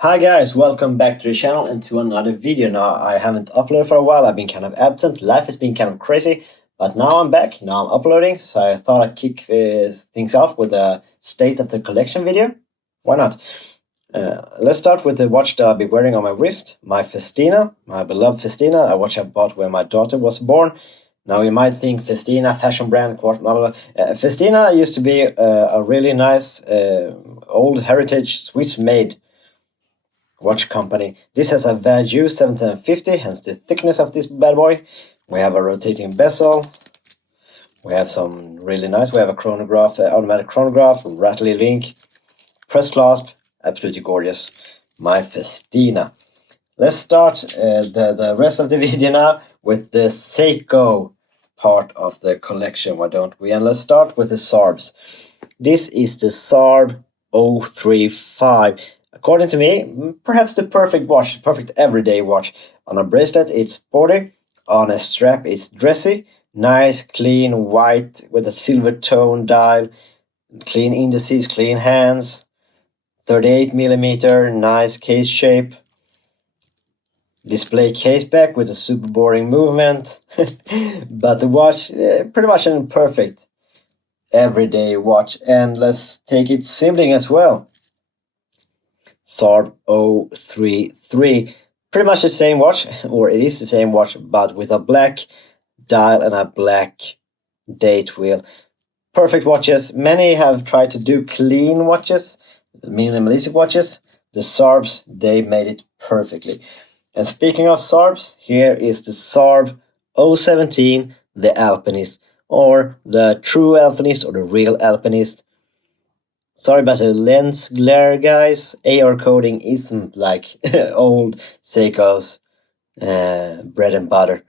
Hi guys, welcome back to the channel and to another video. Now I haven't uploaded for a while. I've been kind of absent. Life has been kind of crazy, but now I'm back. Now I'm uploading, so I thought I'd kick things off with a state of the collection video. Why not? Let's start with the watch that I'll be wearing on my wrist, my Festina, my beloved Festina, a watch I bought when my daughter was born. Now you might think Festina, fashion brand, blah, blah, blah. Festina used to be a really nice old heritage Swiss-made watch company. This has a value 750, hence the thickness of this bad boy. We have a rotating bezel. We have some really nice. We have a chronograph, automatic chronograph, rattly link, press clasp, absolutely gorgeous. My Festina. Let's start the rest of the video now with the Seiko part of the collection, why don't we? And let's start with the SARBs. This is the SARB 035. According to me, perhaps the perfect watch, perfect everyday watch. On a bracelet, it's sporty. On a strap, it's dressy. Nice, clean, white with a silver tone dial. Clean indices, clean hands. 38mm, nice case shape. Display case back with a super boring movement. But the watch, pretty much a perfect everyday watch. And let's take its sibling as well. SARB 033. Pretty much the same watch, or it is the same watch, but with a black dial and a black date wheel. Perfect watches. Many have tried to do clean watches, minimalistic watches. The SARBs, they made it perfectly. And speaking of SARBs, here is the SARB 017, the Alpinist, or the true Alpinist, or the real Alpinist. Sorry about the lens glare, guys. AR coding isn't like old Seiko's bread and butter.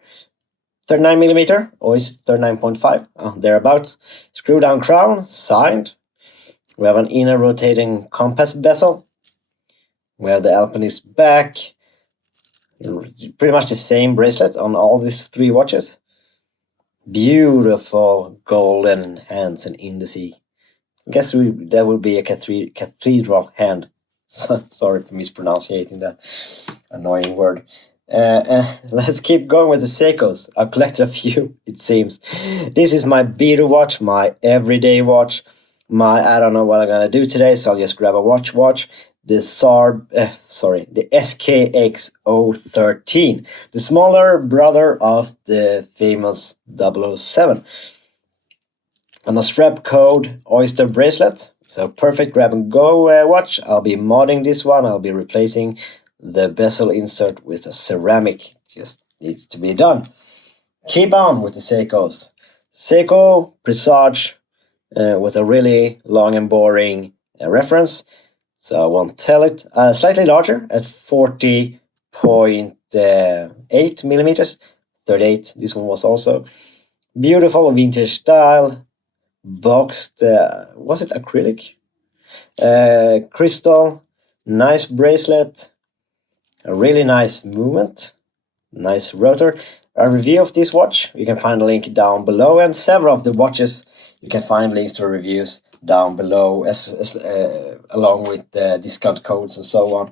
39mm, or is it 39.5? Oh, thereabouts. Screw down crown, signed. We have an inner rotating compass bezel. We have the Alpinist back. Pretty much the same bracelet on all these three watches. Beautiful golden hands and indices. I guess that would be a cathedral hand. Sorry for mispronouncing that annoying word. Let's keep going with the Seikos. I've collected a few, it seems. This is my beater watch, my everyday watch. I don't know what I'm gonna do today, so I'll just grab a watch. The the SKX 013, the smaller brother of the famous 007. On a strap code oyster bracelet, so perfect grab and go watch. I'll be modding this one. I'll be replacing the bezel insert with a ceramic. Just needs to be done. Keep on with the Seikos. Seiko Presage with a really long and boring reference, so I won't tell it. Slightly larger at 40.8 millimeters. 38. This one was also beautiful vintage style. Boxed, was it acrylic? Crystal, nice bracelet, a really nice movement, nice rotor. A review of this watch, you can find a link down below, and several of the watches, you can find links to reviews down below, along with discount codes and so on.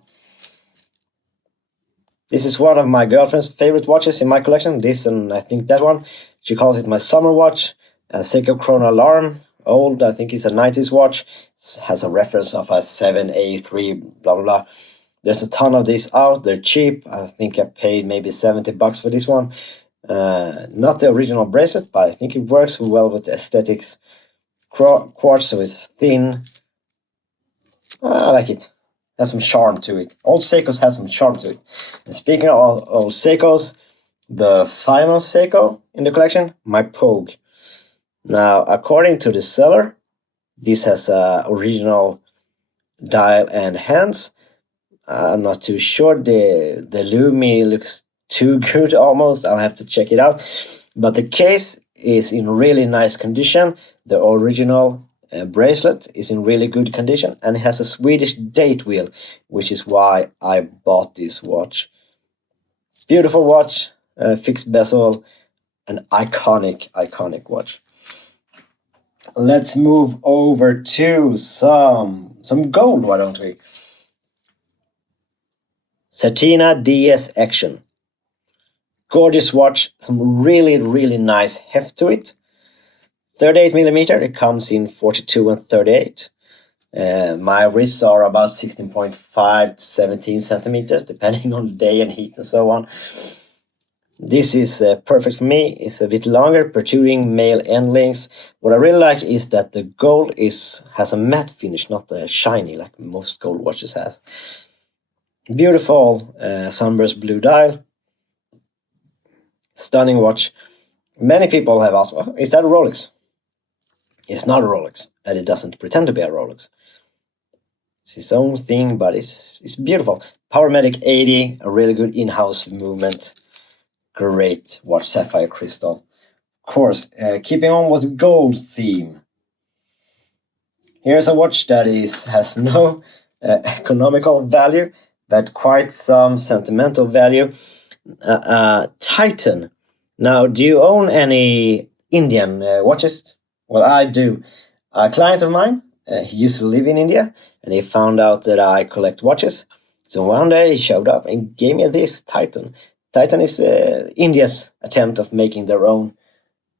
This is one of my girlfriend's favorite watches in my collection, this and I think that one. She calls it my summer watch. A Seiko Chrono Alarm, old, I think it's a 90s watch. It has a reference of a 7A3, blah, blah, blah. There's a ton of these out, they're cheap. I think I paid maybe 70 bucks for this one. Not the original bracelet, but I think it works well with the aesthetics. Quartz, so it's thin. I like it. Has some charm to it. Old Seikos has some charm to it. And speaking of old Seikos, the final Seiko in the collection, my Pogue. Now, according to the seller, this has original dial and hands. I'm not too sure. The Lumi looks too good almost. I'll have to check it out. But the case is in really nice condition. The original bracelet is in really good condition, and it has a Swedish date wheel, which is why I bought this watch. Beautiful watch, fixed bezel, an iconic watch. Let's move over to some gold, why don't we? Festina DS Action. Gorgeous watch, some really nice heft to it. 38mm, it comes in 42 and 38. My wrists are about 16.5 to 17 centimeters, depending on the day and heat and so on. This is perfect for me. It's a bit longer, protruding male end links. What I really like is that the gold has a matte finish, not shiny like most gold watches has. Beautiful sunburst blue dial. Stunning watch. Many people have asked, oh, is that a Rolex? It's not a Rolex, and it doesn't pretend to be a Rolex. It's its own thing, but it's beautiful. Powermatic 80, a really good in-house movement. Great watch, sapphire crystal. Of course, keeping on with gold theme. Here's a watch that has no economical value, but quite some sentimental value. Titan. Now, do you own any Indian watches? Well, I do. A client of mine, he used to live in India, and he found out that I collect watches. So one day he showed up and gave me this Titan. Titan is India's attempt of making their own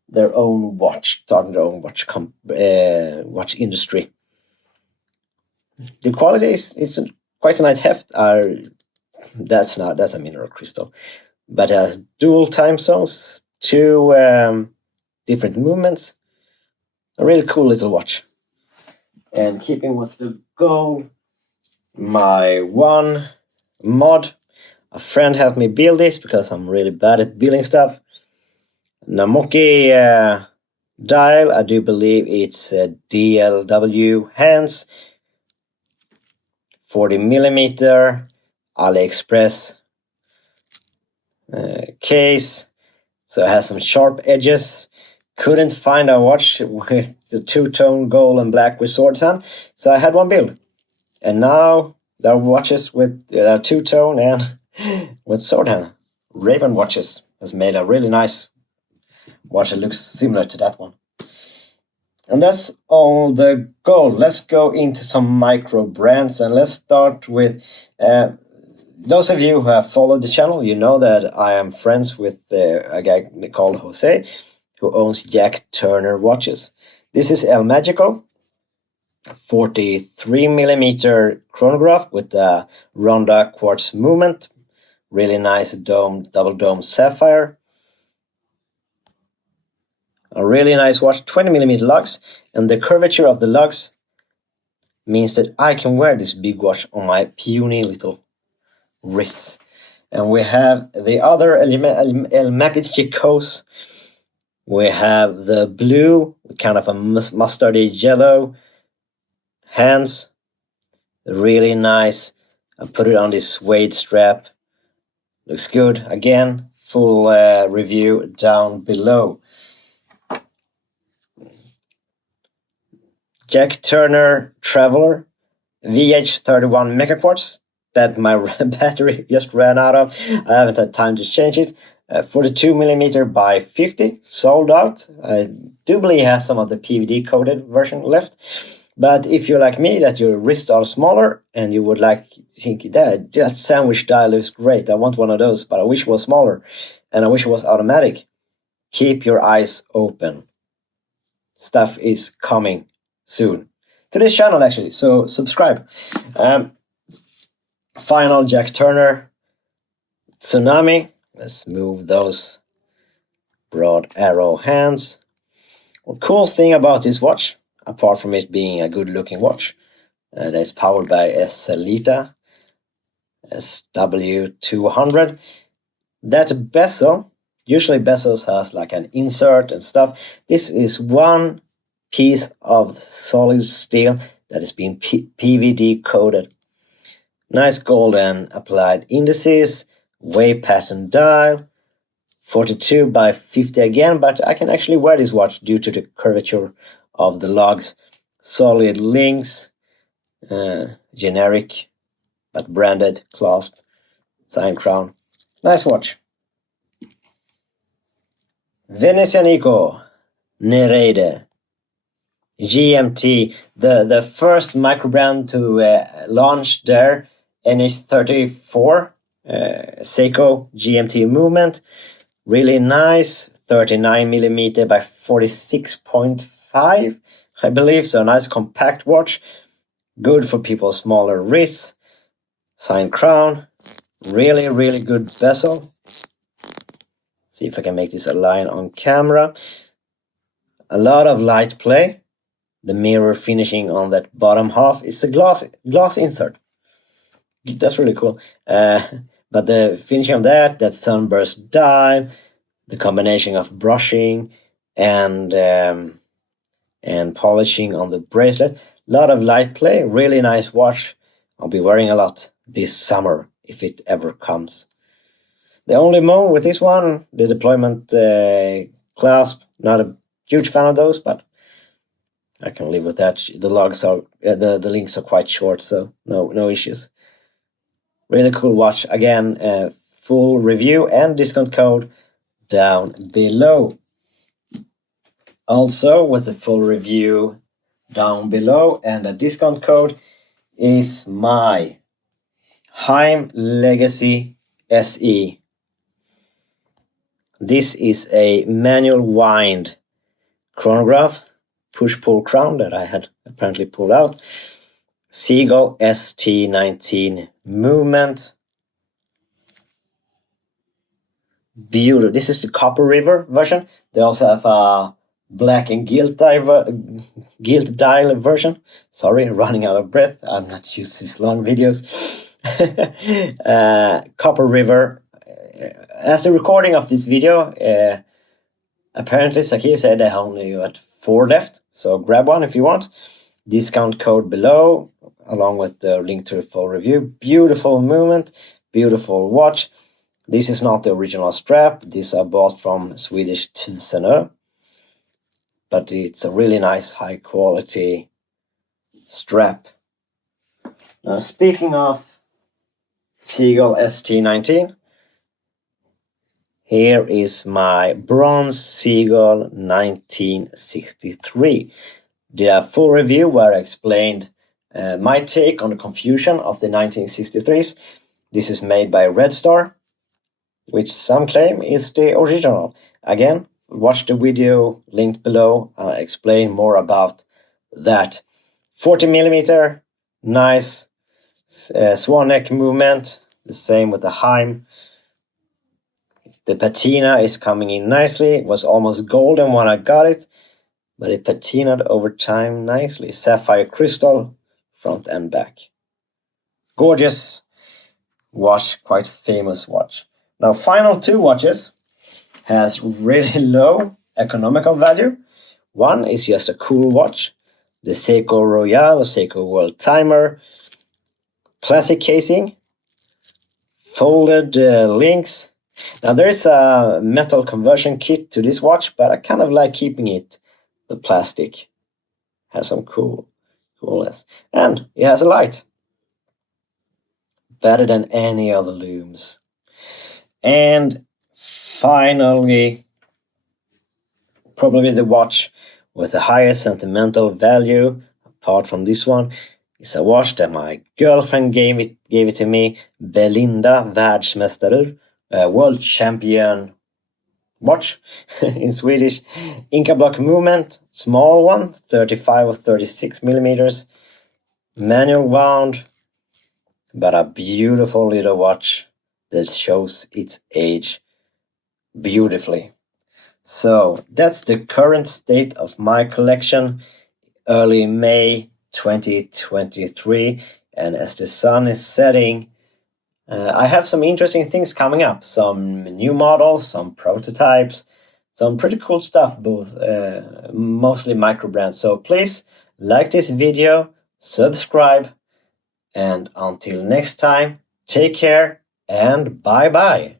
watch, starting their own watch industry. The quality is quite a nice heft. That's a mineral crystal, but it has dual time zones, 2 different movements. A really cool little watch. And keeping with the gold, my one mod. A friend helped me build this because I'm really bad at building stuff. Namoki dial, I do believe it's DLW hands. 40mm, AliExpress case. So it has some sharp edges. Couldn't find a watch with the two-tone gold and black with sword hand, so I had one build. And now there are watches with two-tone and with sword hand. Raven watches has made a really nice watch that looks similar to that one. And that's all the gold. Let's go into some micro brands, and let's start with those of you who have followed the channel. You know that I am friends with a guy called Jose, who owns Jack Turner watches. This is El Magico, 43mm chronograph with a Ronda quartz movement. Really nice double dome sapphire. A really nice watch, 20mm lugs, and the curvature of the lugs means that I can wear this big watch on my puny little wrists. And we have the other El Magicos. We have the blue, kind of a mustardy yellow hands. Really nice. I put it on this suede strap. Looks good. Again, full review down below. Jack Turner Traveler VH31 Mecha Quartz that my battery just ran out of. I haven't had time to change it. 42mm by 50, sold out. I do believe it has some of the PVD coated version left. But if you're like me, that your wrists are smaller and you would think that sandwich dial looks great, I want one of those, but I wish it was smaller and I wish it was automatic. Keep your eyes open. Stuff is coming soon to this channel, actually, so subscribe. Final Jack Turner Tsunami. Let's move those broad arrow hands. Well, cool thing about this watch, apart from it being a good looking watch, that is powered by Selita SW200. That bezel, usually bezels has like an insert and stuff. This is one piece of solid steel that has been PVD coated. Nice golden applied indices, wave pattern dial, 42 by 50 again, but I can actually wear this watch due to the curvature of the lugs. Solid links, generic but branded clasp, sign crown. Nice watch. Venezianico Nereide GMT, the first microbrand to launch their NH34 Seiko GMT movement. Really nice, 39mm by 46.5, I believe. So nice compact watch. Good for people's smaller wrists. Signed crown. Really, really good bezel. See if I can make this align on camera. A lot of light play. The mirror finishing on that bottom half is a glass insert. That's really cool. But the finishing on that sunburst dial, the combination of brushing and polishing on the bracelet. A lot of light play. Really nice watch. I'll be wearing a lot this summer if it ever comes. The only mo with this one, the deployment clasp. Not a huge fan of those, but I can live with that. The logs are the links are quite short, so no issues. Really cool watch. Again, full review and discount code down below. Also, with the full review down below and a discount code is my Heim Legacy SE. This is a manual wind chronograph, push-pull crown that I had apparently pulled out. Seagull ST19 movement. Beautiful. This is the Copper River version. They also have a black and gilt dial version. Sorry, running out of breath. I'm not used to these long videos. Copper River. As a recording of this video, apparently Sakir said they only got 4 left. So grab one if you want. Discount code below, along with the link to the full review. Beautiful movement, beautiful watch. This is not the original strap. This I bought from Swedish 1000, but it's a really nice, high quality strap. Now, speaking of Seagull ST19, here is my bronze Seagull 1963. Did a full review where I explained my take on the confusion of the 1963s. This is made by Red Star, which some claim is the original. Again, watch the video linked below. I'll explain more about that. 40mm, nice swan neck movement. The same with the Heim. The patina is coming in nicely. It was almost golden when I got it, but it patinaed over time nicely. Sapphire crystal, front and back. Gorgeous watch, quite famous watch. Now, final 2 watches has really low economical value. One is just a cool watch, the Seiko Royale, Seiko World Timer, classic casing, folded links. Now there is a metal conversion kit to this watch, but I kind of like keeping it. The plastic has some coolness, and it has a light. Better than any other looms. And finally, probably the watch with the highest sentimental value, apart from this one, is a watch that my girlfriend gave it to me. Belinda Världsmästare, world champion watch in Swedish. Inca block movement, small one, 35 or 36mm, manual wound, but a beautiful little watch that shows its age beautifully. So that's the current state of my collection, early May 2023, and as the sun is setting, I have some interesting things coming up, some new models, some prototypes, some pretty cool stuff, both mostly Microbrand. So please like this video, subscribe, and until next time, take care and bye-bye.